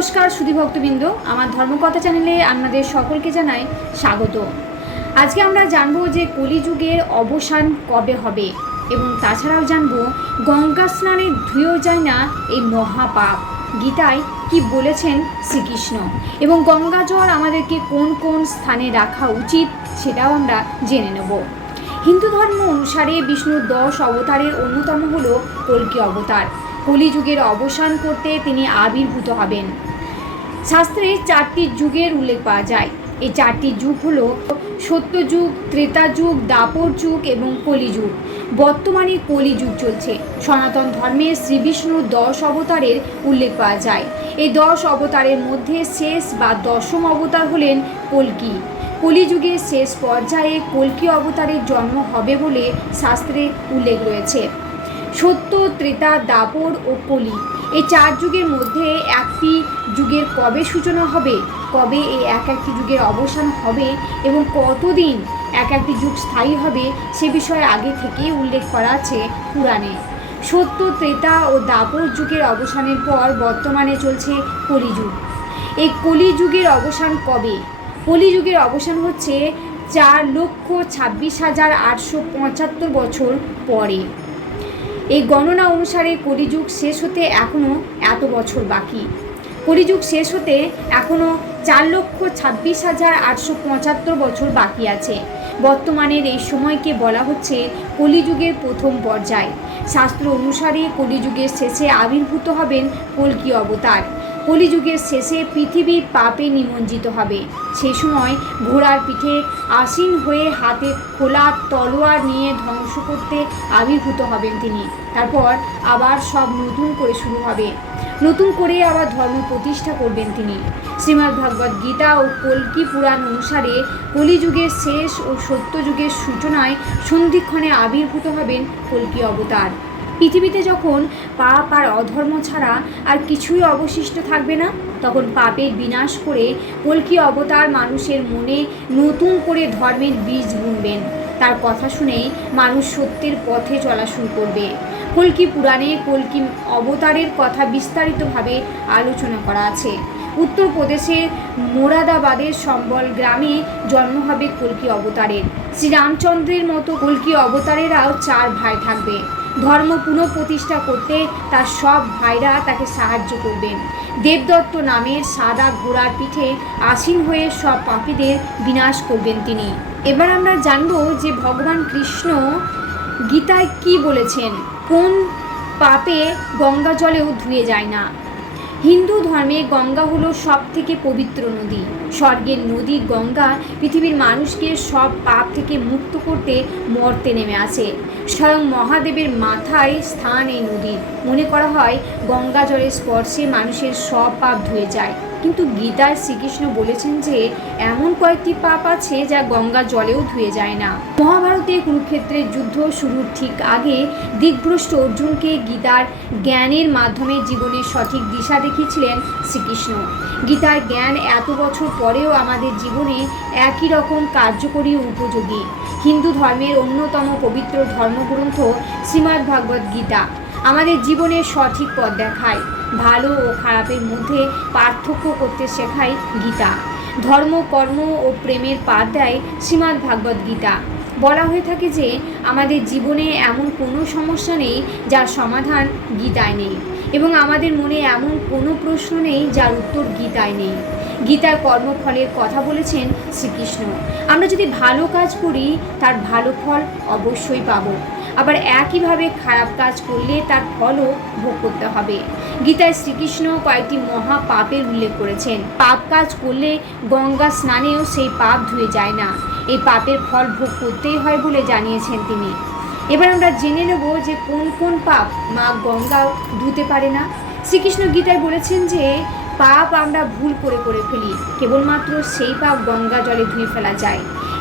নমস্কার সুধী ভক্তবৃন্দ। আমার ধর্মকথা চ্যানেলে আপনাদের সকলকে জানাই স্বাগত। আজকে আমরা জানব যে কলিযুগের অবসান কবে হবে এবং তাছাড়াও জানব গঙ্গা স্নানে ধুয়েও যায় না এই মহাপাপ। গীতায় কি বলেছেন শ্রীকৃষ্ণ? এবং গঙ্গা জল আমাদেরকে কোন কোন স্থানে রাখা উচিত সেটাও আমরা জেনে নেব। হিন্দু ধর্ম অনুসারে বিষ্ণুর দশ অবতারের অন্যতম হল কল্কি অবতার। কলিযুগের অবসান করতে তিনি আবির্ভূত হবেন। শাস্ত্রে চারটি যুগের উল্লেখ পাওয়া যায়। এই চারটি যুগ হলো সত্যযুগ ত্রেতা যুগ দাপর যুগ এবং কলিযুগ। বর্তমানে কলিযুগ চলছে। সনাতন ধর্মে শ্রীবিষ্ণুর দশ অবতারের উল্লেখ পাওয়া যায়। এই দশ অবতারের মধ্যে শেষ বা দশম অবতার হলেন কল্কি। কলিযুগের শেষ পর্যায়ে কল্কি অবতারের জন্ম হবে বলে শাস্ত্রে উল্লেখ রয়েছে। সত্য, ত্রেতা, দাপর ও কলি। এই চার যুগের মধ্যে একটি যুগের কবে সূচনা হবে, কবে এই এক একটি যুগের অবসান হবে এবং কতদিন এক একটি যুগ স্থায়ী হবে, সে বিষয়ে আগে থেকেই উল্লেখ করা আছে পুরাণে। সত্য, ত্রেতা ও দাপর যুগের অবসানের পর বর্তমানে চলছে কলিযুগ। এই কলিযুগের অবসান কবে? কলিযুগের অবসান হচ্ছে চার লক্ষ ছাব্বিশ হাজার আটশো পঁচাত্তর বছর পরে। এই গণনা অনুসারে কলিযুগ শেষ হতে এখনও এত বছর বাকি। কলিযুগ শেষ হতে এখনও চার লক্ষ ছাব্বিশ হাজার আটশো পঁচাত্তর বছর বাকি আছে। বর্তমানের এই সময়কে বলা হচ্ছে কলিযুগের প্রথম পর্যায়। শাস্ত্র অনুসারে কলিযুগের শেষে আবির্ভূত হবেন কলকি অবতার। কলিযুগের শেষে পৃথিবী পাপে নিমজ্জিত হবে। সে সময় ঘোড়ার পিঠে আসীন হয়ে হাতে খোলা তলোয়ার নিয়ে ধ্বংস করতে আবির্ভূত হবেন তিনি। তারপর আবার সব নতুন করে শুরু হবে। নতুন করে আবার ধর্ম প্রতিষ্ঠা করবেন তিনি। শ্রীমদ্ ভগবদ্ গীতা ও কল্কি পুরাণ অনুসারে কলিযুগের শেষ ও সত্যযুগের সূচনায় সন্ধিক্ষণে আবির্ভূত হবেন কল্কি অবতার। পৃথিবীতে যখন পাপ আর অধর্ম ছাড়া আর কিছুই অবশিষ্ট থাকবে না, তখন পাপের বিনাশ করে কল্কি অবতার মানুষের মনে নতুন করে ধর্মের বীজ বুনবেন। তার কথা শুনেই মানুষ সত্যের পথে চলা শুরু করবে। কল্কি পুরাণে কল্কি অবতারের কথা বিস্তারিতভাবে আলোচনা করা আছে। উত্তরপ্রদেশের মোরাদাবাদের সম্বল গ্রামে জন্ম হবে কল্কি অবতারের। শ্রীরামচন্দ্রের মতো কল্কি অবতারেরাও চার ভাই থাকবে। ধর্ম পুনঃপ্রতিষ্ঠা করতে তার সব ভাইরা তাকে সাহায্য করবেন। দেবদত্ত নামের সাদা ঘোড়ার পিঠে আসীন হয়ে সব পাপীদের বিনাশ করবেন তিনি। এবার আমরা জানব যে ভগবান কৃষ্ণ গীতায় কি বলেছেন। কোন পাপে গঙ্গা জলেও ধুয়ে যায় না। হিন্দু ধর্মে গঙ্গা হলো সব থেকে পবিত্র নদী। স্বর্গের নদী গঙ্গা পৃথিবীর মানুষকে সব পাপ থেকে মুক্ত করতে মর্তে নেমে আসে। স্বয়ং মহাদেবের মাথায় স্থান এই নদীর। মনে করা হয় গঙ্গা জলের স্পর্শে মানুষের সব পাপ ধুয়ে যায়। কিন্তু গীতায় শ্রীকৃষ্ণ বলেছেন যে, এমন কয়েকটি পাপ আছে যা গঙ্গা জলেও ধুয়ে যায় না। মহাভারতে কুরুক্ষেত্রের যুদ্ধ শুরুর ঠিক আগে দিকভ্রষ্ট অর্জুনকে গীতার জ্ঞানের মাধ্যমে জীবনের সঠিক দিশা দেখিয়েছিলেন শ্রীকৃষ্ণ। গীতার জ্ঞান এত বছর পরেও আমাদের জীবনে একই রকম কার্যকরী উপযোগী। হিন্দু ধর্মের অন্যতম পবিত্র ধর্মগ্রন্থ শ্রীমদ্ ভাগবত গীতা। আমাদের জীবনের সঠিক পথ দেখায়। ভালো ও খারাপের মধ্যে পার্থক্য করতে শেখায় গীতা। ধর্ম, কর্ম ও প্রেমের পাঠ দেয় শ্রীমদ্ ভাগবত গীতা। বলা হয়ে থাকে যে, আমাদের জীবনে এমন কোনো সমস্যা নেই যার সমাধান গীতায় নেই এবং আমাদের মনে এমন কোনো প্রশ্ন নেই যার উত্তর গীতায় নেই। গীতার কর্মফলের কথা বলেছেন শ্রীকৃষ্ণ। আমরা যদি ভালো কাজ করি, তার ভালো ফল অবশ্যই পাবো। আবার একইভাবে খারাপ কাজ করলে তার ফলও ভোগ করতে হবে। গীতায় শ্রীকৃষ্ণ কয়েকটি মহা পাপের উল্লেখ করেছেন। পাপ কাজ করলে গঙ্গা স্নানেও সেই পাপ ধুয়ে যায় না। এই পাপের ফল ভোগ করতেই হয় বলে জানিয়েছেন তিনি। এবার আমরা জেনে নেব যে কোন কোন পাপ মা গঙ্গা ধুতে পারে না। শ্রীকৃষ্ণ গীতায় বলেছেন যে, পাপ আমরা ভুল করে করে ফেলি। কেবলমাত্র সেই পাপ গঙ্গা জলে ধুয়ে ফেলা যায়।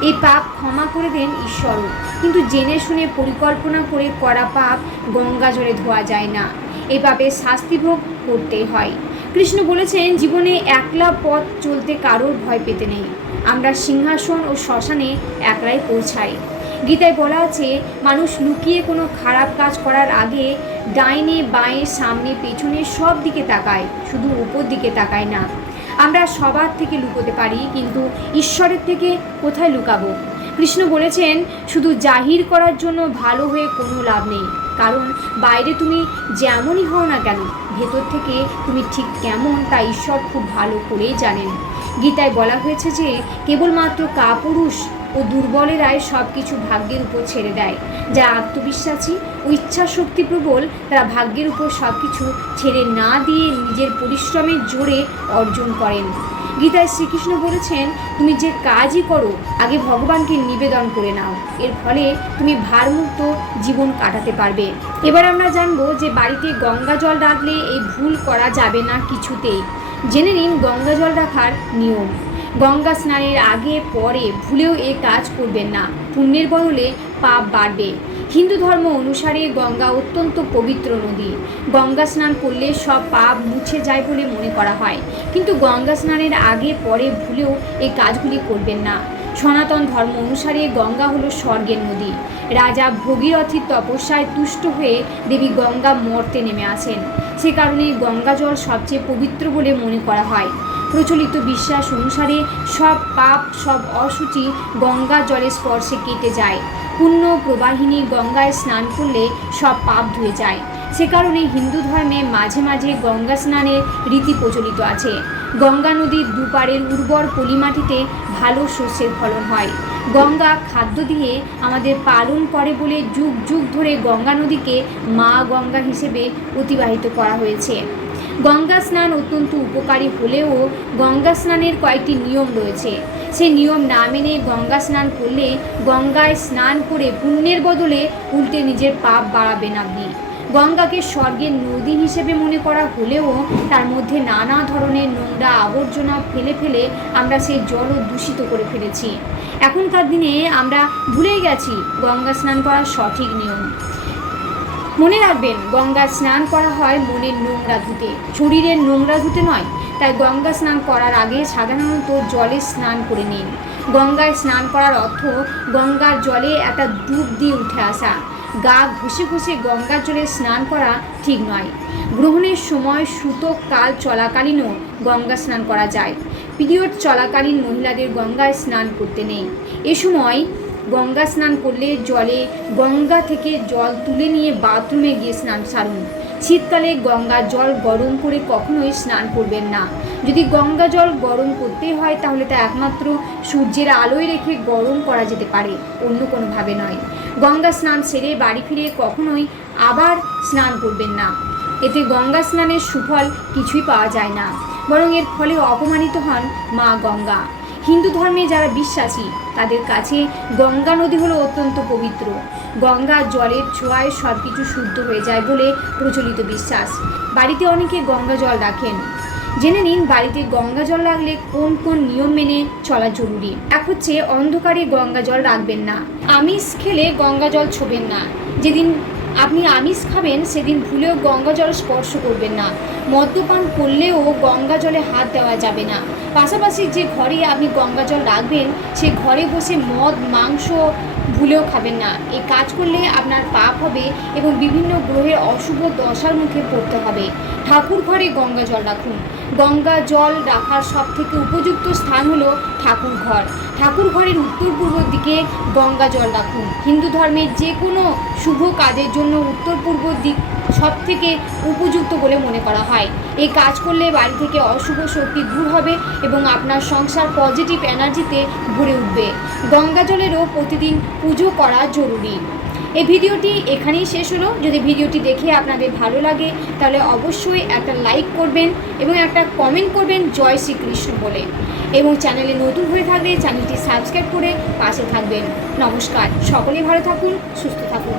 এই পাপ ক্ষমা করে দেন ঈশ্বরও কিন্তু জেনে শুনে পরিকল্পনা করে করা পাপ গঙ্গা জলে ধোয়া যায় না। এই পাপের শাস্তি ভোগ করতেই হয়। কৃষ্ণ বলেছেন, জীবনে একলা পথ চলতে কারোর ভয় পেতে নেই। আমরা সিংহাসন ও শ্মশানে একলাই পৌঁছাই। গীতায় বলা আছে, মানুষ লুকিয়ে কোনো খারাপ কাজ করার আগে ডাইনে, বাঁয়ে, সামনে, পেছনে সব দিকে তাকায়, শুধু উপর দিকে তাকায় না। আমরা সবার থেকে লুকোতে পারি, কিন্তু ঈশ্বরের থেকে কোথায় লুকাবো? কৃষ্ণ বলেছেন, শুধু জাহির করার জন্য ভালো হয়ে কোনো লাভ নেই। কারণ বাইরে তুমি যেমনই হও না কেন, ভেতর থেকে তুমি ঠিক কেমন তা ঈশ্বর খুব ভালো করেই জানেন। গীতায় বলা হয়েছে যে, কেবলমাত্র কাপুরুষ ও দুর্বলেরাই সব কিছু ভাগ্যের উপর ছেড়ে দেয়। যারা আত্মবিশ্বাসী ইচ্ছা শক্তি প্রবল, তারা ভাগ্যের উপর সব কিছু ছেড়ে না দিয়ে নিজের পরিশ্রমের জোরে অর্জন করেন। গীতায় শ্রীকৃষ্ণ বলেছেন, তুমি যে কাজই করো, আগে ভগবানকে নিবেদন করে নাও। এর ফলে তুমি ভারমুক্ত জীবন কাটাতে পারবে। এবার আমরা জানব যে বাড়িতে গঙ্গা জল রাখলে এই ভুল করা যাবে না কিছুতেই। জেনে নিন গঙ্গা জল রাখার নিয়ম। গঙ্গা স্নানের আগে, পরে ভুলেও এ কাজ করবেন না। পুণ্যের বদলে পাপ বাড়বে। হিন্দু ধর্ম অনুসারে গঙ্গা অত্যন্ত পবিত্র নদী। গঙ্গা স্নান করলে সব পাপ মুছে যায় বলে মনে করা হয়। কিন্তু গঙ্গা স্নানের আগে পরে ভুলেও এই কাজগুলি করবেন না। সনাতন ধর্ম অনুসারে গঙ্গা হলো স্বর্গের নদী। রাজা ভগীরথীর তপস্যায় তুষ্ট হয়ে দেবী গঙ্গা মর্তে নেমে আসেন। সে কারণে গঙ্গা জল সবচেয়ে পবিত্র বলে মনে করা হয়। প্রচলিত বিশ্বাস অনুসারে সব পাপ, সব অসুচি গঙ্গা জলের স্পর্শে কেটে যায়। পুণ্য প্রবাহিনী গঙ্গায় স্নান করলে সব পাপ ধুয়ে যায়। সে কারণে হিন্দু ধর্মে মাঝে মাঝে গঙ্গা স্নানের রীতি প্রচলিত আছে। গঙ্গা নদীর দুপারের উর্বর পলিমাটিতে ভালো শস্যের ফলন হয়। গঙ্গা খাদ্য দিয়ে আমাদের পালন করে বলে যুগ যুগ ধরে গঙ্গা নদীকে মা গঙ্গা হিসেবে অতিবাহিত করা হয়েছে। গঙ্গা স্নান অত্যন্ত উপকারী হলেও গঙ্গা স্নানের কয়েকটি নিয়ম রয়েছে। সে নিয়ম না মেনে গঙ্গা স্নান করলে গঙ্গায় স্নান করে পুণ্যের বদলে উল্টে নিজের পাপ বাড়াবেন আপনি। গঙ্গাকে স্বর্গের নদী হিসেবে মনে করা হলেও তার মধ্যে নানা ধরনের নোংরা আবর্জনা ফেলে ফেলে আমরা সেই জলও দূষিত করে ফেলেছি। এখনকার দিনে আমরা ভুলেই গেছি গঙ্গা স্নান করার সঠিক নিয়ম। মনে রাখবেন গঙ্গা স্নান করা হয় মনের নোংরা ধুতে। শরীরের নোংরা ধুতে নয়, তাই গঙ্গা স্নান করার আগে সাধারণত জলে স্নান করে নিন। গঙ্গায় স্নান করার অর্থ গঙ্গার জলে একটা ডুব দিয়ে উঠে আসা। গা ঘষে ঘষে গঙ্গার জলে স্নান করা ঠিক নয়। গ্রহণের সময় সূতক কাল চলাকালীনও গঙ্গা স্নান করা যায়। পিরিয়ড চলাকালীন মহিলাদের গঙ্গায় স্নান করতে নেই। এ সময় গঙ্গা স্নান করলে জলে গঙ্গা থেকে জল তুলে নিয়ে বাথরুমে গিয়ে স্নান সারুন। শীতকালে গঙ্গা জল গরম করে কখনোই স্নান করবেন না। যদি গঙ্গা জল গরম করতে হয়, তাহলে তা একমাত্র সূর্যের আলোয় রেখে গরম করা যেতে পারে, অন্য কোনোভাবে নয়। গঙ্গা স্নান সেরে বাড়ি ফিরে কখনোই আবার স্নান করবেন না। এতে গঙ্গা স্নানের সুফল কিছুই পাওয়া যায় না, বরং এর ফলে অপমানিত হন মা গঙ্গা। হিন্দু ধর্মে যারা বিশ্বাসী, তাদের কাছে গঙ্গা নদী হলো অত্যন্ত পবিত্র। গঙ্গা জলের ছোঁয়ায় সব কিছু শুদ্ধ হয়ে যায় বলে প্রচলিত বিশ্বাস। বাড়িতে অনেকে গঙ্গা জল রাখেন। জেনে নিন বাড়িতে গঙ্গা জল রাখলে কোন কোন নিয়ম মেনে চলা জরুরি। এক হচ্ছে অন্ধকারে গঙ্গা জল রাখবেন না। আমিষ খেলে গঙ্গা জল ছোবেন না। যেদিন আপনি আমিষ খাবেন, সেদিন ভুলেও গঙ্গা জল স্পর্শ করবেন না। মদ্যপান করলেও গঙ্গা জলে হাত দেওয়া যাবে না। পাশাপাশি যে ঘরে আপনি গঙ্গা জল রাখবেন, সে ঘরে বসে মদ, মাংস ভুলেও খাবেন না। এই কাজ করলে আপনার পাপ হবে এবং বিভিন্ন গ্রহের অশুভ দশার মুখে পড়তে হবে। ঠাকুর ঘরে গঙ্গা জল রাখুন। গঙ্গা জল রাখার সব থেকে উপযুক্ত স্থান হলো ঠাকুর ঘর ঠাকুর ঘরের উত্তর পূর্ব দিকে গঙ্গা জল রাখুন। হিন্দু ধর্মের যে কোনো শুভ কাজের জন্য উত্তর পূর্ব দিক সব থেকে উপযুক্ত বলে মনে করা হয়। এই কাজ করলে বাড়ি থেকে অশুভ শক্তি দূর হবে এবং আপনার সংসার পজিটিভ এনার্জিতে ভরে উঠবে। গঙ্গা জলেরও প্রতিদিন পুজো করা জরুরি। এই ভিডিওটি এখানেই শেষ হলো। যদি ভিডিওটি দেখে আপনাদের ভালো লাগে, তাহলে অবশ্যই একটা লাইক করবেন এবং একটা কমেন্ট করবেন জয় শ্রীকৃষ্ণ বলে। এবং চ্যানেলে নতুন হয়ে থাকলে চ্যানেলটি সাবস্ক্রাইব করে পাশে থাকবেন। নমস্কার সকলেই ভালো থাকুন, সুস্থ থাকুন।